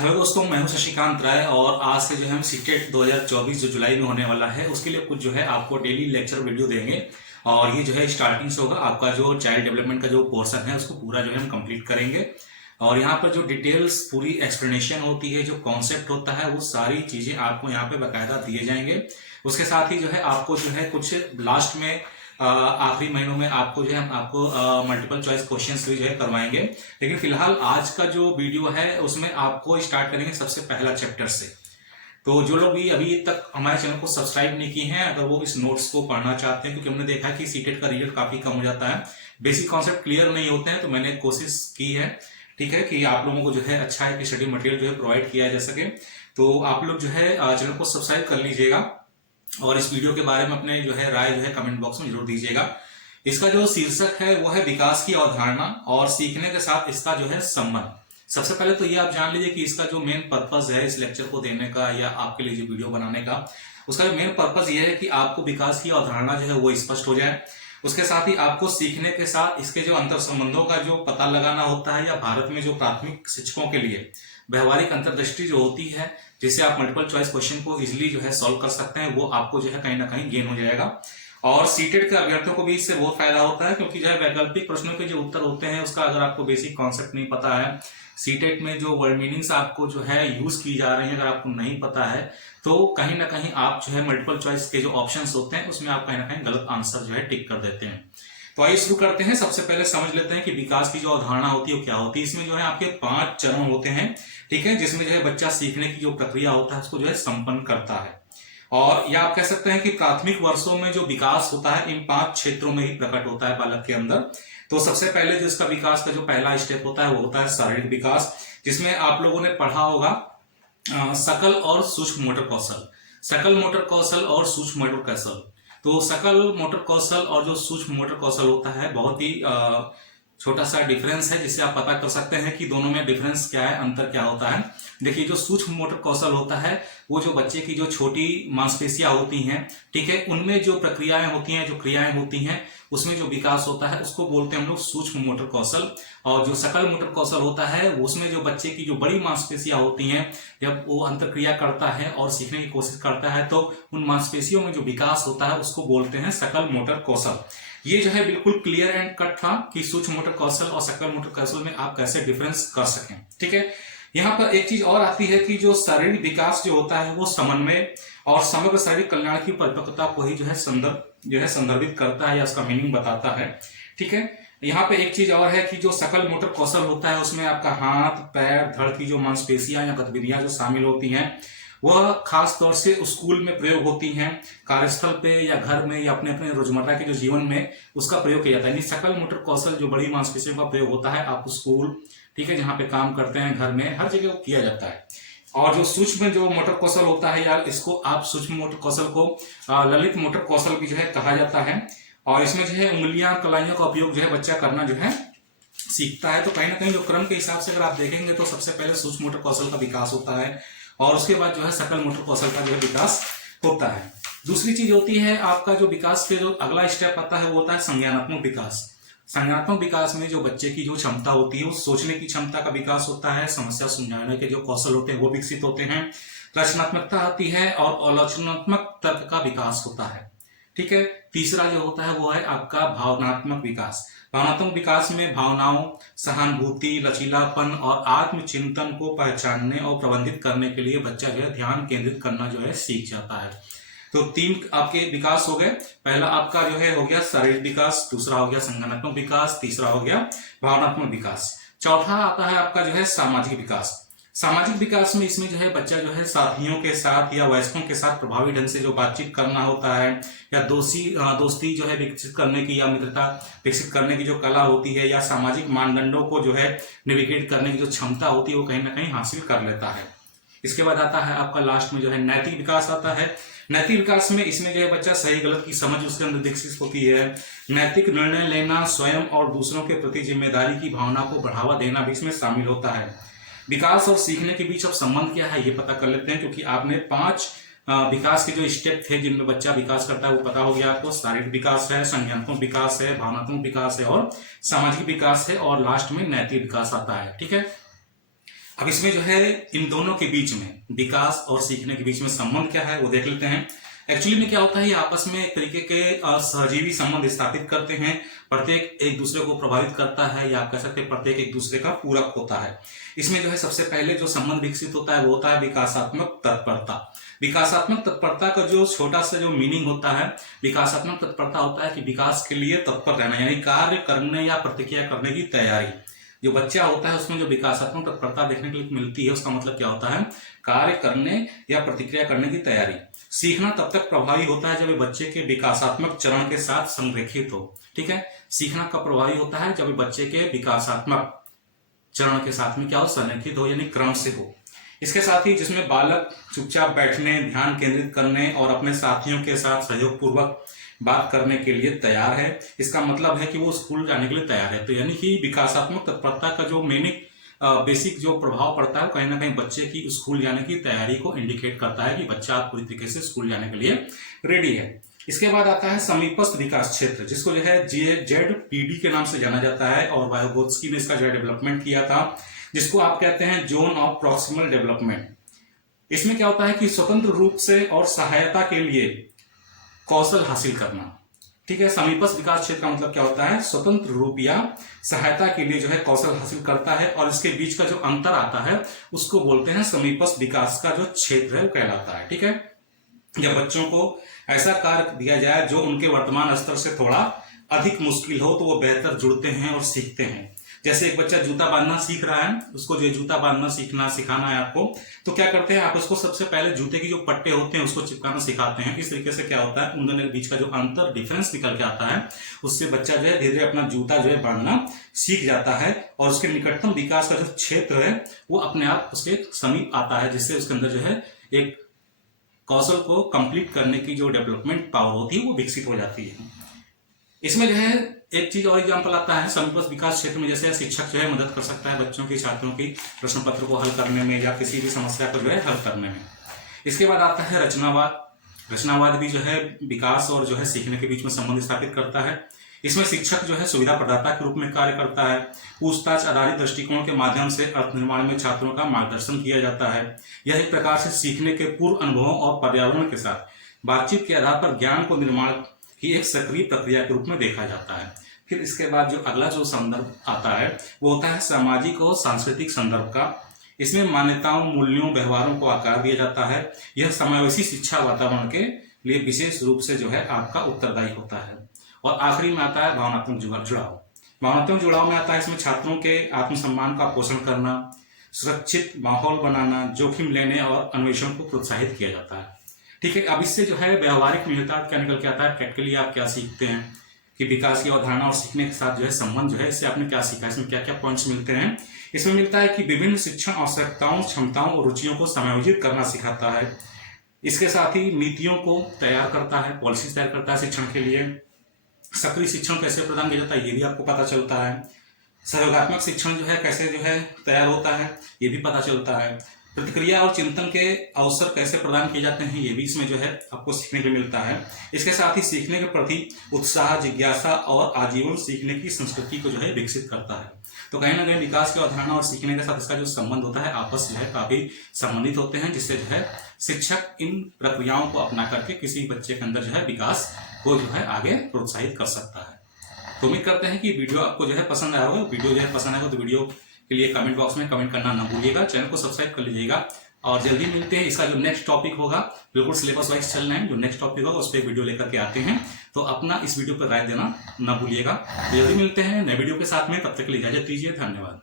Hello दोस्तों, मैं हूं शशिकांत राय और आज से जो है हम सीटेट 2024 जो जुलाई में होने वाला है उसके लिए कुछ जो है आपको डेली लेक्चर वीडियो देंगे। और ये जो है स्टार्टिंग से होगा। आपका जो चाइल्ड डेवलपमेंट का जो पोर्शन है उसको पूरा जो है हम कंप्लीट करेंगे। और यहाँ पर जो डिटेल्स पूरी एक्सप्लेनेशन होती है, जो कॉन्सेप्ट होता है, वो सारी चीजें आपको यहाँ पे बाकायदा दिए जाएंगे। उसके साथ ही जो है आपको जो है कुछ लास्ट में आखिरी महीनों में आपको जो है हम आपको मल्टीपल चॉइस क्वेश्चंस भी जो है करवाएंगे। लेकिन फिलहाल आज का जो वीडियो है उसमें आपको स्टार्ट करेंगे सबसे पहला चैप्टर से। तो जो लोग भी अभी तक हमारे चैनल को सब्सक्राइब नहीं किए हैं, अगर वो इस नोट्स को पढ़ना चाहते हैं, क्योंकि हमने देखा है कि सीटेट का रिजल्ट काफी कम हो जाता है, बेसिक कॉन्सेप्ट क्लियर नहीं होते हैं, तो मैंने कोशिश की है, ठीक है, कि आप लोगों को जो है अच्छा है कि स्टडी मटेरियल जो है प्रोवाइड किया जा सके। तो आप लोग जो है चैनल को सब्सक्राइब कर लीजिएगा और इस वीडियो के बारे में अपने जो है राय जो है कमेंट बॉक्स में जरूर दीजिएगा। इसका जो शीर्षक है वो है विकास की अवधारणा और सीखने के साथ इसका जो है संबंध। सबसे पहले तो ये आप जान लीजिए कि इसका जो मेन पर्पस है इस लेक्चर को देने का या आपके लिए जो वीडियो बनाने का, उसका जो मेन पर्पस ये है कि आपको विकास की अवधारणा जो है वो स्पष्ट हो जाए। उसके साथ ही आपको सीखने के साथ इसके जो अंतर संबंधों का जो पता लगाना होता है, या भारत में जो प्राथमिक शिक्षकों के लिए व्यवहारिक अंतर्दृष्टि जो होती है, जिससे आप मल्टीपल चॉइस क्वेश्चन को इजिली जो है सॉल्व कर सकते हैं, वो आपको जो है कहीं ना कहीं गेन हो जाएगा। और सीटेट के अभ्यर्थियों को भी इससे बहुत फायदा होता है, क्योंकि जो है वैकल्पिक प्रश्नों के जो उत्तर होते हैं उसका अगर आपको बेसिक कॉन्सेप्ट नहीं पता है, सीटेट में जो वर्ड मीनिंग्स आपको जो है यूज की जा रही है अगर आपको नहीं पता है, तो कहीं ना कहीं आप जो है मल्टीपल चॉइस के जो ऑप्शंस होते हैं उसमें आप कहीं ना कहीं गलत आंसर जो है टिक कर देते हैं। तो आइए शुरू करते हैं। सबसे पहले समझ लेते हैं कि विकास की जो अवधारणा होती है वो क्या होती है। इसमें जो है आपके 5 चरण होते हैं, ठीक है, जिसमें जो है बच्चा सीखने की जो प्रक्रिया होता है उसको जो है संपन्न करता है। और या आप कह सकते हैं कि प्राथमिक वर्षों में जो विकास होता है इन 5 क्षेत्रों में ही प्रकट होता है बालक के अंदर। तो सबसे पहले जो इसका विकास का जो पहला स्टेप होता है वो होता है शारीरिक विकास, जिसमें आप लोगों ने पढ़ा होगा सकल और सूक्ष्म मोटर कौशल। सकल मोटर कौशल और सूक्ष्म मोटर कौशल। तो सकल मोटर कौशल और जो सूक्ष्म मोटर कौशल होता है बहुत ही छोटा सा डिफरेंस है, जिससे आप पता कर सकते हैं कि दोनों में डिफरेंस क्या है, अंतर क्या होता है। देखिए, जो सूक्ष्म मोटर कौशल होता है वो जो बच्चे की जो छोटी मांसपेशियां होती हैं, ठीक है, उनमें जो प्रक्रियाएं होती हैं, जो क्रियाएं होती हैं, उसमें जो विकास होता है उसको बोलते हैं हम लोग सूक्ष्म मोटर कौशल। और जो सकल मोटर कौशल होता है उसमें जो बच्चे की जो बड़ी मांसपेशियां होती हैं, जब वो अंतरक्रिया करता है और सीखने की कोशिश करता है तो उन मांसपेशियों में जो विकास होता है उसको बोलते हैं सकल मोटर कौशल। ये जो है बिल्कुल क्लियर एंड कट था कि सूक्ष्म मोटर कौशल और सकल मोटर कौशल में आप कैसे डिफरेंस कर सकें, ठीक है। यहाँ पर एक चीज और आती है कि जो शारीरिक विकास जो होता है वो समन्वय और समग्र शारीरिक कल्याण की परिपक्वता को ही जो है संदर्भित करता है या उसका मीनिंग बताता है, ठीक है। यहाँ पे एक चीज और है कि जो सकल मोटर कौशल होता है उसमें आपका हाथ, पैर, धड़ की जो मांसपेशियां या गतिविधियां जो शामिल होती हैं वह खास तौर से स्कूल में प्रयोग होती हैं, कार्यस्थल पे या घर में या अपने अपने रोजमर्रा के जो जीवन में उसका प्रयोग किया जाता है। सकल मोटर कौशल जो बड़ी मांसपेशियों का प्रयोग होता है आप स्कूल, ठीक है, जहाँ पे काम करते हैं, घर में, हर जगह किया जाता है। और जो सूक्ष्म जो मोटर कौशल होता है यार, इसको आप सूक्ष्म मोटर कौशल को ललित मोटर कौशल भी जो है कहा जाता है। और इसमें जो है उंगलियां, कलाइयों का उपयोग जो है बच्चा करना जो है सीखता है। तो कहीं ना कहीं जो क्रम के हिसाब से अगर आप देखेंगे तो सबसे पहले सूक्ष्म मोटर कौशल का विकास होता है और उसके बाद जो है सकल मोटर कौशल का जो है विकास होता है। दूसरी चीज होती है आपका जो विकास के जो अगला स्टेप आता है वो होता है संज्ञानात्मक विकास। संज्ञानात्मक विकास में जो बच्चे की जो क्षमता होती है, उस सोचने की क्षमता का विकास होता है, समस्या सुलझाने के जो कौशल होते हैं वो विकसित होते हैं, रचनात्मकता आती है और आलोचनात्मक तर्क का विकास होता है, ठीक है। तीसरा जो होता है वो है आपका भावनात्मक विकास। भावनात्मक विकास में भावनाओं, सहानुभूति, लचीलापन और आत्मचिंतन को पहचानने और प्रबंधित करने के लिए बच्चा जो है ध्यान केंद्रित करना जो है सीख जाता है। तो 3 आपके विकास हो गए। पहला आपका जो है हो गया शारीरिक विकास, दूसरा हो गया संज्ञानात्मक विकास, तीसरा हो गया भावनात्मक विकास। चौथा आता है आपका जो है सामाजिक विकास। सामाजिक विकास में इसमें जो है बच्चा जो है साथियों के साथ या वयस्कों के साथ प्रभावी ढंग से जो बातचीत करना होता है, या दोस्ती जो है विकसित करने की या मित्रता विकसित करने की जो कला होती है, या सामाजिक मानदंडों को जो है नेविगेट करने की जो क्षमता होती है वो कहीं ना कहीं हासिल कर लेता है। इसके बाद आता है आपका लास्ट में जो है नैतिक विकास आता है। नैतिक विकास में इसमें जो है बच्चा सही गलत की समझ उसके अंदर विकसित होती है। नैतिक निर्णय लेना, स्वयं और दूसरों के प्रति जिम्मेदारी की भावना को बढ़ावा देना भी इसमें शामिल होता है। विकास और सीखने के बीच अब संबंध क्या है ये पता कर लेते हैं, क्योंकि आपने 5 विकास के जो स्टेप थे जिनमें बच्चा विकास करता है वो पता हो गया आपको। शारीरिक विकास है, संज्ञानात्मक विकास है, भावनात्मक विकास है और सामाजिक विकास है, और लास्ट में नैतिक विकास आता है, ठीक है। अब इसमें जो है इन दोनों के बीच में, विकास और सीखने के बीच में संबंध क्या है वो देख लेते हैं। एक्चुअली में क्या होता है, ये आपस में एक तरीके के सहजीवी संबंध स्थापित करते हैं। प्रत्येक एक दूसरे को प्रभावित करता है, या आप कह सकते हैं प्रत्येक एक दूसरे का पूरक होता है। इसमें जो है सबसे पहले जो संबंध विकसित होता है वो होता है विकासात्मक तत्परता। विकासात्मक तत्परता का जो छोटा सा जो मीनिंग होता है, विकासात्मक तत्परता होता है कि विकास के लिए तत्पर रहना, यानी कार्य करने या प्रतिक्रिया करने की तैयारी। जो बच्चा होता है उसमें जो विकासात्मक तत्परता देखने के लिए मिलती है, उसका मतलब क्या होता है, कार्य करने या प्रतिक्रिया करने की तैयारी। सीखना तब तक प्रभावी होता है जब बच्चे के विकासात्मक चरण के साथ संरेखित हो। ठीक है, सीखना कब प्रभावी होता है, जब बच्चे के विकासात्मक चरण के साथ में क्या हो, संरेखित हो, यानी क्रम से हो। इसके साथ ही जिसमें बालक चुपचाप बैठने, ध्यान केंद्रित करने और अपने साथियों के साथ सहयोग पूर्वक बात करने के लिए तैयार है, इसका मतलब है कि वो स्कूल जाने के लिए तैयार है। तो यानी कि विकासात्मक तत्परता का जो मीनिंग बेसिक जो प्रभाव पड़ता है कहीं ना कहीं बच्चे की स्कूल जाने की तैयारी को इंडिकेट करता है कि बच्चा पूरी तरीके से स्कूल जाने के लिए रेडी है। इसके बाद आता है समीपस्थ विकास क्षेत्र, जिसको जो है ZPD के नाम से जाना जाता है, और वायोगोत्स्की ने इसका जो है डेवलपमेंट किया था, जिसको आप कहते हैं जोन ऑफ प्रॉक्सिमल डेवलपमेंट। इसमें क्या होता है कि स्वतंत्र रूप से और सहायता के लिए कौशल हासिल करना। ठीक है, समीपस्थ विकास क्षेत्र का मतलब क्या होता है, स्वतंत्र रूप या सहायता के लिए जो है कौशल हासिल करता है, और इसके बीच का जो अंतर आता है उसको बोलते हैं समीपस्थ विकास का जो क्षेत्र है वो कहलाता है। ठीक है, जब बच्चों को ऐसा कार्य दिया जाए जो उनके वर्तमान स्तर से थोड़ा अधिक मुश्किल हो, तो वो बेहतर जुड़ते हैं और सीखते हैं। जैसे एक बच्चा जूता बांधना सीख रहा है, उसको जो जूता बांधना सिखाना है आपको, तो क्या करते हैं आप उसको सबसे पहले जूते की जो पट्टे होते हैं उसको चिपकाना सिखाते हैं। इस तरीके से क्या होता है, उन दोनों के बीच का जो अंतर डिफरेंस निकल के आता है, उससे बच्चा जो है धीरे धीरे अपना जूता जो है बांधना सीख जाता है, और उसके निकटतम विकास का जो क्षेत्र है वो अपने आप उसके समीप आता है, जिससे उसके अंदर जो है एक कौशल को कंप्लीट करने की जो डेवलपमेंट पावर होती है वो विकसित हो जाती है। इसमें जो है एक चीज और एग्जाम्पल आता है समीपस्थ विकास क्षेत्र में, जैसे शिक्षक जो है मदद कर सकता है बच्चों की, छात्रों की प्रश्न पत्र को हल करने में या किसी भी समस्या को जो है हल करने में। इसके बाद आता है रचनावाद। रचनावाद भी जो है विकास और जो है सीखने के बीच में संबंध स्थापित करता है। इसमें शिक्षक जो है सुविधा प्रदाता के रूप में कार्य करता है। पूछताछ आधारित दृष्टिकोण के माध्यम से अर्थ निर्माण में छात्रों का मार्गदर्शन किया जाता है। यह एक प्रकार से सीखने के पूर्व अनुभवों और पर्यावरण के साथ बातचीत के आधार पर ज्ञान को निर्माण की एक सक्रिय प्रक्रिया के रूप में देखा जाता है। फिर इसके बाद जो अगला जो संदर्भ आता है वो होता है सामाजिक और सांस्कृतिक संदर्भ का। इसमें मान्यताओं, मूल्यों, व्यवहारों को आकार दिया जाता है। यह समावेशी शिक्षा वातावरण के लिए विशेष रूप से जो है आपका उत्तरदायी होता है। और आखिरी में आता है भावनात्मक जुड़ाव। भावनात्मक जुड़ाव में आता है इसमें छात्रों के आत्मसम्मान का पोषण करना, सुरक्षित माहौल बनाना, जोखिम लेने और अन्वेषण को प्रोत्साहित किया जाता है। ठीक है, अब इससे जो है व्यवहारिक निहितार्थ क्या निकल के आता है, प्रैक्टिकली आप क्या सीखते हैं कि विकास की अवधारणा और सीखने के साथ जो है संबंध जो है, इससे आपने क्या सीखा, इसमें क्या क्या पॉइंट्स मिलते हैं। इसमें मिलता है कि विभिन्न शिक्षण आवश्यकताओं, क्षमताओं और रुचियों को समायोजित करना सिखाता है। इसके साथ ही नीतियों को तैयार करता है, पॉलिसी तैयार करता है शिक्षण के लिए। सक्रिय शिक्षण कैसे प्रदान किया जाता है ये भी आपको पता चलता है। सहयोगात्मक शिक्षण जो है कैसे जो है तैयार होता है ये भी पता चलता है। प्रतिक्रिया और चिंतन के अवसर कैसे प्रदान किए जाते हैं ये भी इसमें जो है आपको सीखने को मिलता है। इसके साथ ही सीखने के प्रति उत्साह, जिज्ञासा और आजीवन सीखने की संस्कृति को जो है विकसित करता है। तो कहीं ना कहीं विकास की अवधारणा और सीखने के साथ इसका जो संबंध होता है आपस जो है काफी संबंधित होते हैं, जिससे जो है शिक्षक इन प्रक्रियाओं को अपना करके किसी बच्चे के अंदर जो है विकास को जो है आगे प्रोत्साहित कर सकता है। तो उम्मीद करते हैं कि वीडियो आपको जो है पसंद आया होगा। वीडियो जो है पसंद आएगा तो वीडियो के लिए कमेंट बॉक्स में कमेंट करना ना भूलिएगा, चैनल को सब्सक्राइब कर लीजिएगा और जल्दी मिलते हैं। इसका जो नेक्स्ट टॉपिक होगा बिल्कुल सिलेबस वाइज चल रहे हैं, जो नेक्स्ट टॉपिक होगा उस पर वीडियो लेकर के आते हैं, तो अपना इस वीडियो पर राय देना ना भूलिएगा। जल्दी मिलते हैं नए वीडियो के साथ में, तब तक के लिए इजाजत दीजिए, धन्यवाद।